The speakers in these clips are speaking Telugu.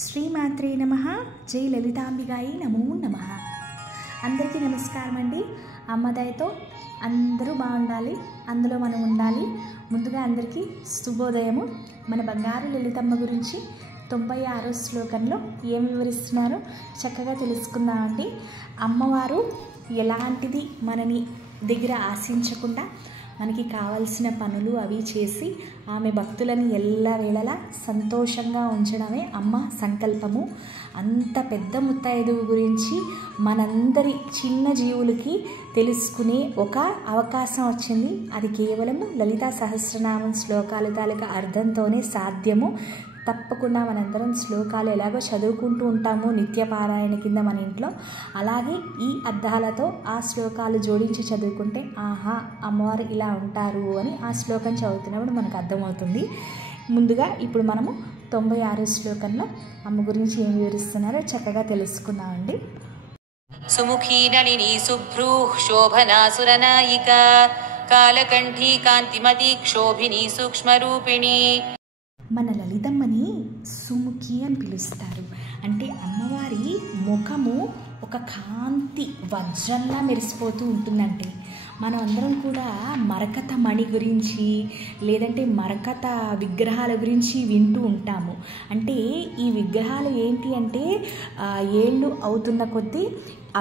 శ్రీమాత్రే నమః. జై లలితాంబికాయి నమో నమః. అందరికీ నమస్కారం అండి. అమ్మ దయతో అందరూ బాగుండాలి, అందులో మనం ఉండాలి. ముందుగా అందరికీ శుభోదయము. మన బంగారు లలితమ్మ గురించి 96వ శ్లోకంలో ఏం వివరిస్తున్నారో చక్కగా తెలుసుకుందామండి. అమ్మవారు ఎలాంటిది మనని దగ్గర ఆశించకుండా మనకి కావాల్సిన పనులు అవి చేసి ఆమె భక్తులని ఎల్లవేళలా సంతోషంగా ఉంచడమే అమ్మ సంకల్పము. అంత పెద్ద ముత్తైదువు గురించి మనందరి చిన్న జీవులకి తెలుసుకునే ఒక అవకాశం వచ్చింది. అది కేవలము లలితా సహస్రనామం శ్లోకాల తాలూకా అర్థంతోనే సాధ్యము. తప్పకుండా మనందరం శ్లోకాలు ఎలాగో చదువుకుంటూ ఉంటాము నిత్యపారాయణ కింద మన ఇంట్లో, అలాగే ఈ అర్థాలతో ఆ శ్లోకాలు జోడించి చదువుకుంటే ఆహా అమ్మవారు ఇలా ఉంటారు అని ఆ శ్లోకం చదువుతున్నప్పుడు మనకు అర్థమవుతుంది. ముందుగా ఇప్పుడు మనము 96వ శ్లోకంలో అమ్మ గురించి ఏం వివరిస్తున్నారో చక్కగా తెలుసుకుందామండి. సుముఖీ నళినీ శుభ్రూ శోభనాసురనాయిక కాలకంఠీ కాంతిమతి క్షోభిని సూక్ష్మరూపిణి. మన లలితమ్మని సుముఖి అని పిలుస్తారు. అంటే అమ్మవారి ముఖము ఒక కాంతి వజ్రంలా మెరిసిపోతూ ఉంటుందంటే, మనం అందరం కూడా మరకత మణి గురించి లేదంటే మరకత విగ్రహాల గురించి వింటూ ఉంటాము. అంటే ఈ విగ్రహాలు ఏంటి అంటే ఏళ్ళు అవుతున్న కొద్దీ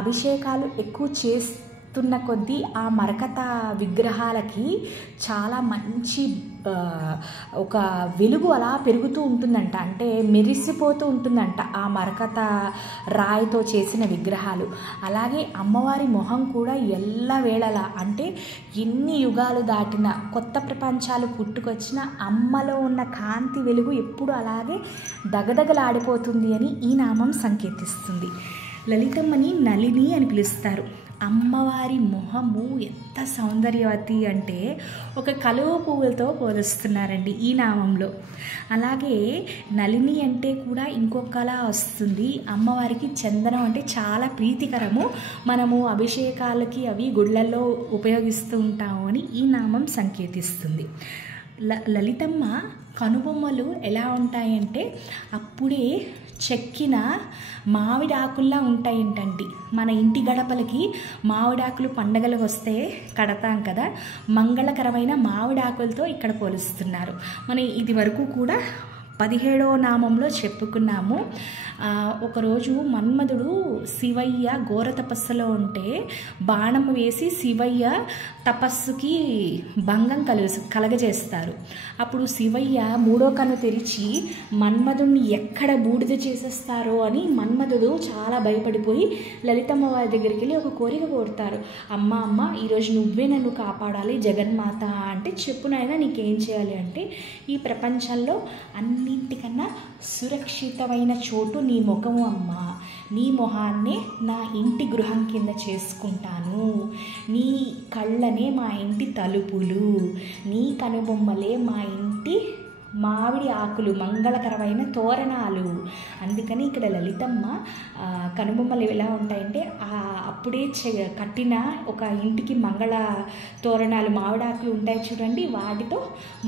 అభిషేకాలు ఎక్కువ చేస్తున్న కొద్దీ ఆ మరకత విగ్రహాలకి చాలా మంచి ఒక వెలుగు అలా పెరుగుతూ ఉంటుందంట. అంటే మెరిసిపోతూ ఉంటుందంట ఆ మరకత రాయితో చేసిన విగ్రహాలు. అలాగే అమ్మవారి మొహం కూడా ఎల్లవేళలా, అంటే ఎన్ని యుగాలు దాటిన కొత్త ప్రపంచాలు పుట్టుకొచ్చిన అమ్మలో ఉన్న కాంతి వెలుగు ఎప్పుడు అలాగే దగదగలాడిపోతుంది అని ఈ నామం సంకేతిస్తుంది. లలితమ్మని నళిని అని పిలుస్తారు. అమ్మవారి మొహము ఎంత సౌందర్యవతి అంటే ఒక కలువ పువ్వులతో పోలుస్తున్నారండి ఈ నామంలో. అలాగే నళిని అంటే కూడా ఇంకొకలా వస్తుంది. అమ్మవారికి చందనం అంటే చాలా ప్రీతికరము. మనము అభిషేకాలకి అవి గుళ్ళల్లో ఉపయోగిస్తూ ఉంటాము అని ఈ నామం సంకేతిస్తుంది. లలితమ్మ కనుబొమ్మలు ఎలా ఉంటాయంటే అప్పుడే చెక్కిన మామిడాకుల్లా ఉంటాయంటండి. మన ఇంటి గడపలకి మామిడాకులు పండగలకు వస్తే కడతాం కదా, మంగళకరమైన మామిడాకులతో ఇక్కడ పోలుస్తున్నారు. మనం ఇది వరకు కూడా 17వ నామంలో చెప్పుకున్నాము. ఒకరోజు మన్మధుడు శివయ్య ఘోర తపస్సులో ఉంటే బాణం వేసి శివయ్య తపస్సుకి భంగం కలగజేస్తారు. అప్పుడు శివయ్య 3వ కన్ను తెరిచి మన్మధుడిని ఎక్కడ బూడిద చేసేస్తారో అని మన్మధుడు చాలా భయపడిపోయి లలితమ్మ వారి దగ్గరికి వెళ్ళి ఒక కోరిక కోరుతారు. అమ్మ ఈరోజు నువ్వే నన్ను కాపాడాలి జగన్మాత అంటే, చెప్పునైనా నీకేం చేయాలి అంటే, ఈ ప్రపంచంలో అన్నింటికన్నా సురక్షితమైన చోటు నీ ముఖము అమ్మ. నీ మొహాన్నే నా ఇంటి గృహం కింద చేసుకుంటాను. నీ కళ్ళనే మా ఇంటి తలుపులు, నీ కనుబొమ్మలే మా ఇంటి మామిడి ఆకులు, మంగళకరమైన తోరణాలు. అందుకని ఇక్కడ లలితమ్మ కనుబొమ్మలు ఎలా ఉంటాయంటే అప్పుడే కట్టిన ఒక ఇంటికి మంగళ తోరణాలు మామిడాకులు ఉంటాయి చూడండి, వాటితో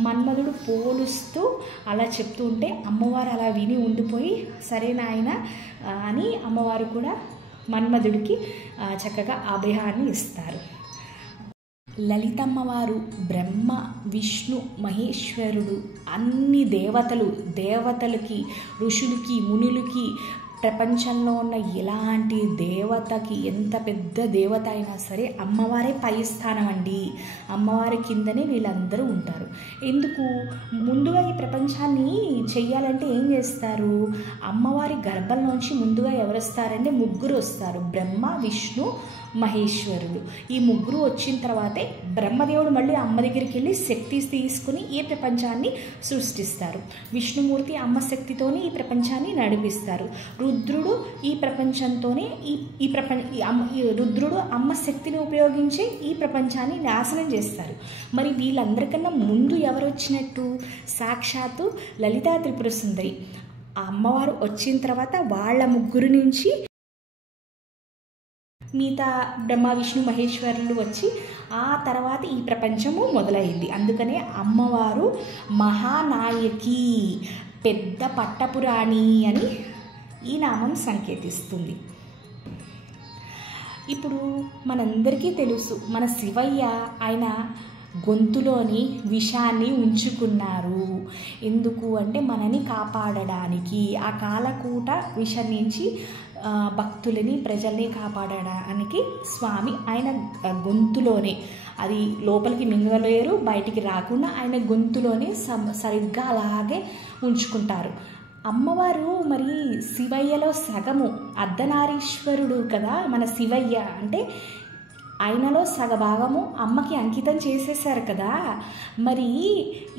మన్మధుడు పోలుస్తూ అలా చెప్తూ ఉంటే అమ్మవారు అలా విని ఉండిపోయి సరే నాయన అని అమ్మవారు కూడా మన్మధుడికి చక్కగా అభయాన్ని ఇస్తారు. లలితమ్మవారు బ్రహ్మ విష్ణు మహేశ్వరుడు అన్ని దేవతలకి ఋషులకి మునులకి ప్రపంచంలో ఉన్న ఎలాంటి దేవతకి ఎంత పెద్ద దేవత అయినా సరే అమ్మవారే పై స్థానం అండి. అమ్మవారి కిందనే వీళ్ళందరూ ఉంటారు. ఎందుకు ముందుగా ఈ ప్రపంచాన్ని చెయ్యాలంటే ఏం చేస్తారు? అమ్మవారి గర్భంలోంచి ముందుగా ఎవరు వస్తారంటే 3 వస్తారు, బ్రహ్మ విష్ణు మహేశ్వరుడు. ఈ 3 వచ్చిన తర్వాతే బ్రహ్మదేవుడు మళ్ళీ అమ్మ దగ్గరికి వెళ్ళి శక్తి తీసుకుని ఈ ప్రపంచాన్ని సృష్టిస్తారు. విష్ణుమూర్తి అమ్మ శక్తితోనే ఈ ప్రపంచాన్ని నడిపిస్తారు. రుద్రుడు ఈ ప్రపంచంతోనే రుద్రుడు అమ్మ శక్తిని ఉపయోగించి ఈ ప్రపంచాన్ని నాశనం చేస్తారు. మరి వీళ్ళందరికన్నా ముందు ఎవరు వచ్చినట్టు? సాక్షాత్తు లలితా త్రిపుర సుందరి. ఆ అమ్మవారు వచ్చిన తర్వాత వాళ్ళ 3 నుంచి మిగతా బ్రహ్మ విష్ణు మహేశ్వరులు వచ్చి ఆ తర్వాత ఈ ప్రపంచము మొదలైంది. అందుకనే అమ్మవారు మహానాయకి, పెద్ద పట్టపురాణి అని ఈ నామం సంకేతిస్తుంది. ఇప్పుడు మనందరికీ తెలుసు, మన శివయ్య ఆయన గొంతులోని విషాన్ని ఉంచుకున్నారు. ఎందుకు అంటే మనని కాపాడడానికి, ఆ కాలకూట విషం నుంచి భక్తులని ప్రజల్ని కాపాడడానికి స్వామి ఆయన గొంతులోనే, అది లోపలికి మింగలేరు, బయటికి రాకుండా ఆయన గొంతులోనే సరిగ్గా అలాగే ఉంచుకుంటారు. అమ్మవారు మరి శివయ్యలో సగము, అర్ధనారీశ్వరుడు కదా మన శివయ్య, అంటే ఆయనలో సగభాగము అమ్మకి అంకితం చేసేసారు కదా. మరి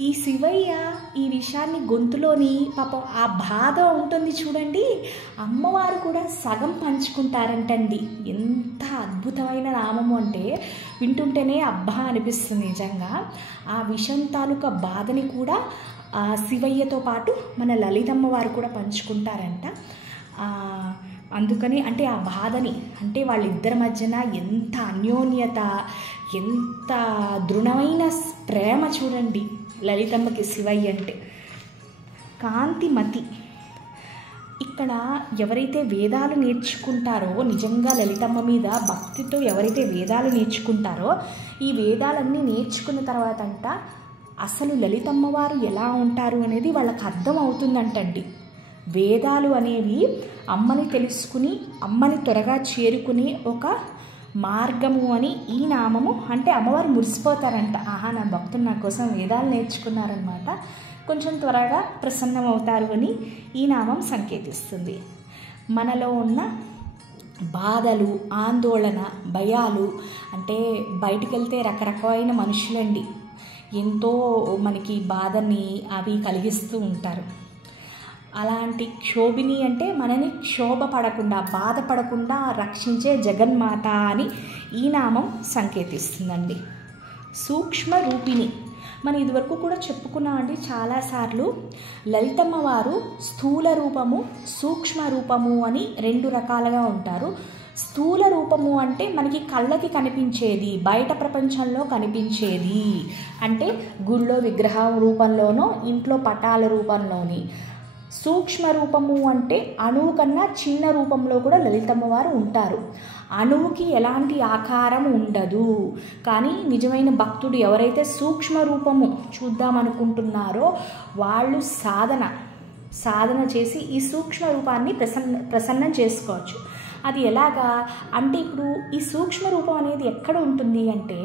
ఈ శివయ్య ఈ విషయాన్ని గొంతులోని పాపం ఆ బాధ ఉంటుంది చూడండి, అమ్మవారు కూడా సగం పంచుకుంటారంటండి. ఎంత అద్భుతమైన నామము అంటే వింటుంటేనే అబ్బా అనిపిస్తుంది నిజంగా. ఆ విషం తాలూకా బాధని కూడా శివయ్యతో పాటు మన లలితమ్మ వారు కూడా పంచుకుంటారంట. అందుకని అంటే ఆ బాధని, అంటే వాళ్ళిద్దరి మధ్యన ఎంత అన్యోన్యత, ఎంత దృఢమైన ప్రేమ చూడండి లలితమ్మకి శివయ్య అంటే. కాంతిమతి, ఇక్కడ ఎవరైతే వేదాలు నేర్చుకుంటారో, నిజంగా లలితమ్మ మీద భక్తితో ఎవరైతే వేదాలు నేర్చుకుంటారో, ఈ వేదాలన్నీ నేర్చుకున్న తర్వాత అంట అసలు లలితమ్మ వారు ఎలా ఉంటారు అనేది వాళ్ళకి అర్థం అవుతుందంటండి. వేదాలు అనేవి అమ్మని తెలుసుకుని అమ్మని త్వరగా చేరుకునే ఒక మార్గము అని ఈ నామము, అంటే అమ్మవారు మురిసిపోతారంట, ఆహా నా భక్తులు నా కోసం వేదాలు నేర్చుకున్నారనమాట, కొంచెం త్వరగా ప్రసన్నం అవుతారు అని ఈ నామం సంకేతిస్తుంది. మనలో ఉన్న బాధలు, ఆందోళన, భయాలు, అంటే బయటికి వెళ్తే రకరకమైన మనుషులండి ఎంతో మనకి బాధని అవి కలిగిస్తూ ఉంటారు. అలాంటి క్షోభిని అంటే మనని క్షోభ పడకుండా, బాధపడకుండా రక్షించే జగన్మాత అని ఈ నామం సంకేతిస్తుందండి. సూక్ష్మ రూపిణి, మనం ఇదివరకు కూడా చెప్పుకున్నాం అండి చాలాసార్లు. లలితమ్మ వారు స్థూల రూపము, సూక్ష్మ రూపము అని రెండు రకాలుగా ఉంటారు. స్థూల రూపము అంటే మనకి కళ్ళకి కనిపించేది, బయట ప్రపంచంలో కనిపించేది, అంటే గుళ్ళో విగ్రహం రూపంలోనో ఇంట్లో పటాల రూపంలోని. సూక్ష్మ రూపము అంటే అణువు కన్నా చిన్న రూపంలో కూడా లలితమ్మ వారు ఉంటారు. అణువుకి ఎలాంటి ఆకారం ఉండదు, కానీ నిజమైన భక్తుడు ఎవరైతే సూక్ష్మ రూపము చూద్దామనుకుంటున్నారో వాళ్ళు సాధన చేసి ఈ సూక్ష్మ రూపాన్ని ప్రసన్నం చేసుకోవచ్చు. అది ఎలాగా అంటే, ఇప్పుడు ఈ సూక్ష్మ రూపం అనేది ఎక్కడ ఉంటుంది అంటే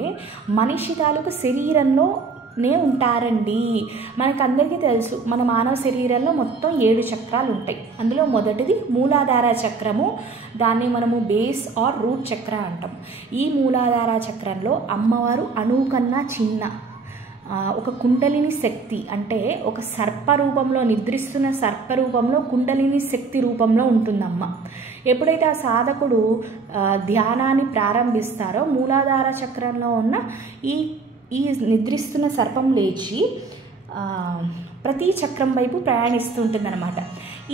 మనిషి తాలూకు శరీరంలోనే ఉంటారండి. మనకందరికీ తెలుసు, మన మానవ శరీరంలో మొత్తం 7 చక్రాలు ఉంటాయి. అందులో మొదటిది మూలాధార చక్రము, దాన్ని మనము బేస్ ఆర్ రూట్ చక్ర అంటాం. ఈ మూలాధార చక్రంలో అమ్మవారు అణువు కన్నా చిన్న ఒక కుండలిని శక్తి, అంటే ఒక సర్పరూపంలో, నిద్రిస్తున్న సర్పరూపంలో కుండలిని శక్తి రూపంలో ఉంటుందమ్మ. ఎప్పుడైతే ఆ సాధకుడు ధ్యానాన్ని ప్రారంభిస్తారో మూలాధార చక్రంలో ఉన్న ఈ నిద్రిస్తున్న సర్పం లేచి ప్రతి చక్రం వైపు ప్రయాణిస్తూ ఉంటుందన్నమాట.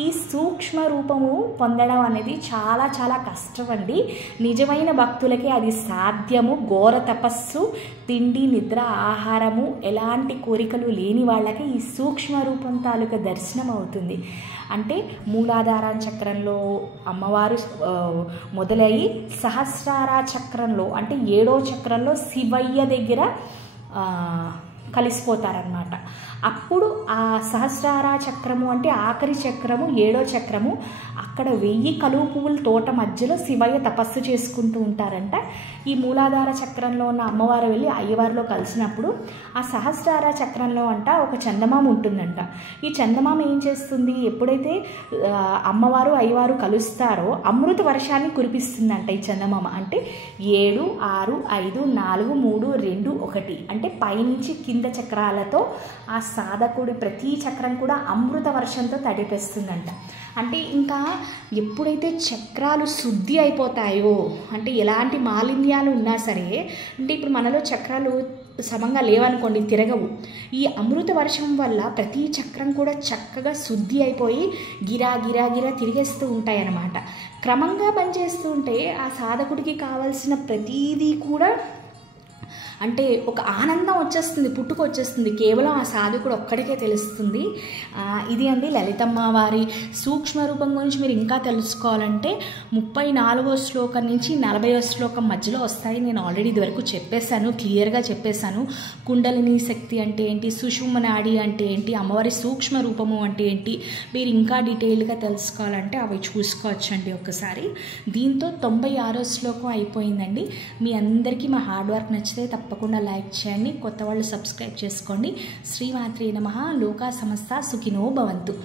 ఈ సూక్ష్మ రూపము పొందడం అనేది చాలా చాలా కష్టం అండి. నిజమైన భక్తులకే అది సాధ్యము. ఘోర తపస్సు, తిండి, నిద్ర, ఆహారము, ఎలాంటి కోరికలు లేని వాళ్ళకి ఈ సూక్ష్మ రూపం తాలూకా దర్శనం అవుతుంది. అంటే మూలాధార చక్రంలో అమ్మవారు మొదలయ్యి సహస్రార చక్రంలో, అంటే 7వ చక్రంలో శివయ్య దగ్గర కలిసిపోతారనమాట. అప్పుడు ఆ సహస్రార చక్రము అంటే ఆఖరి చక్రము, 7వ చక్రము, అక్కడ 1000 కలువ పువ్వుల తోట మధ్యలో శివయ్య తపస్సు చేసుకుంటూ ఉంటారంట. ఈ మూలాధార చక్రంలో ఉన్న అమ్మవారు వెళ్ళి అయ్యవారిలో కలిసినప్పుడు ఆ సహస్రార చక్రంలో అంట ఒక చందమామ ఉంటుందంట. ఈ చందమామ ఏం చేస్తుంది, ఎప్పుడైతే అమ్మవారు అయ్యవారు కలుస్తారో అమృత వర్షాన్ని కురిపిస్తుందంట ఈ చందమామ. అంటే 7, 6, 5, 4, 3, 2, 1 అంటే పైనుంచి కింద చక్రాలతో ఆ సాధకుడి ప్రతి చక్రం కూడా అమృత వర్షంతో తడిపేస్తుందంట. అంటే ఇంకా ఎప్పుడైతే చక్రాలు శుద్ధి అయిపోతాయో, అంటే ఎలాంటి మాలిన్యాలు ఉన్నా సరే, అంటే ఇప్పుడు మనలో చక్రాలు సమంగా లేవనుకోండి, తిరగవు. ఈ అమృత వర్షం వల్ల ప్రతి చక్రం కూడా చక్కగా శుద్ధి అయిపోయి గిరా గిరా గిరా తిరిగేస్తూ ఉంటాయన్నమాట. క్రమంగా పనిచేస్తూ ఉంటే ఆ సాధకుడికి కావాల్సిన ప్రతీదీ కూడా అంటే ఒక ఆనందం వచ్చేస్తుంది, పుట్టుకు వచ్చేస్తుంది, కేవలం ఆ సాధకుడు ఒక్కడికే తెలుస్తుంది. ఇది అండి లలితమ్మ వారి సూక్ష్మ రూపం గురించి మీరు ఇంకా తెలుసుకోవాలంటే 34వ శ్లోకం నుంచి 40వ శ్లోకం మధ్యలో వస్తాయి. నేను ఆల్రెడీ ఇదివరకు చెప్పేశాను, క్లియర్గా చెప్పేశాను. కుండలిని శక్తి అంటే ఏంటి, సుషుమ్న నాడి అంటే ఏంటి, అమ్మవారి సూక్ష్మ రూపము అంటే ఏంటి, మీరు ఇంకా డీటెయిల్గా తెలుసుకోవాలంటే అవి చూసుకోవచ్చండి ఒకసారి. దీంతో 96వ శ్లోకం అయిపోయిందండి. మీ అందరికీ మా హార్డ్ వర్క్ నచ్చితే తప్పకుండా లైక్ చేయండి, కొత్త వాళ్ళు సబ్స్క్రైబ్ చేసుకోండి. శ్రీమాత్రే నమః. లోకా సమస్త సుఖినో భవంతు.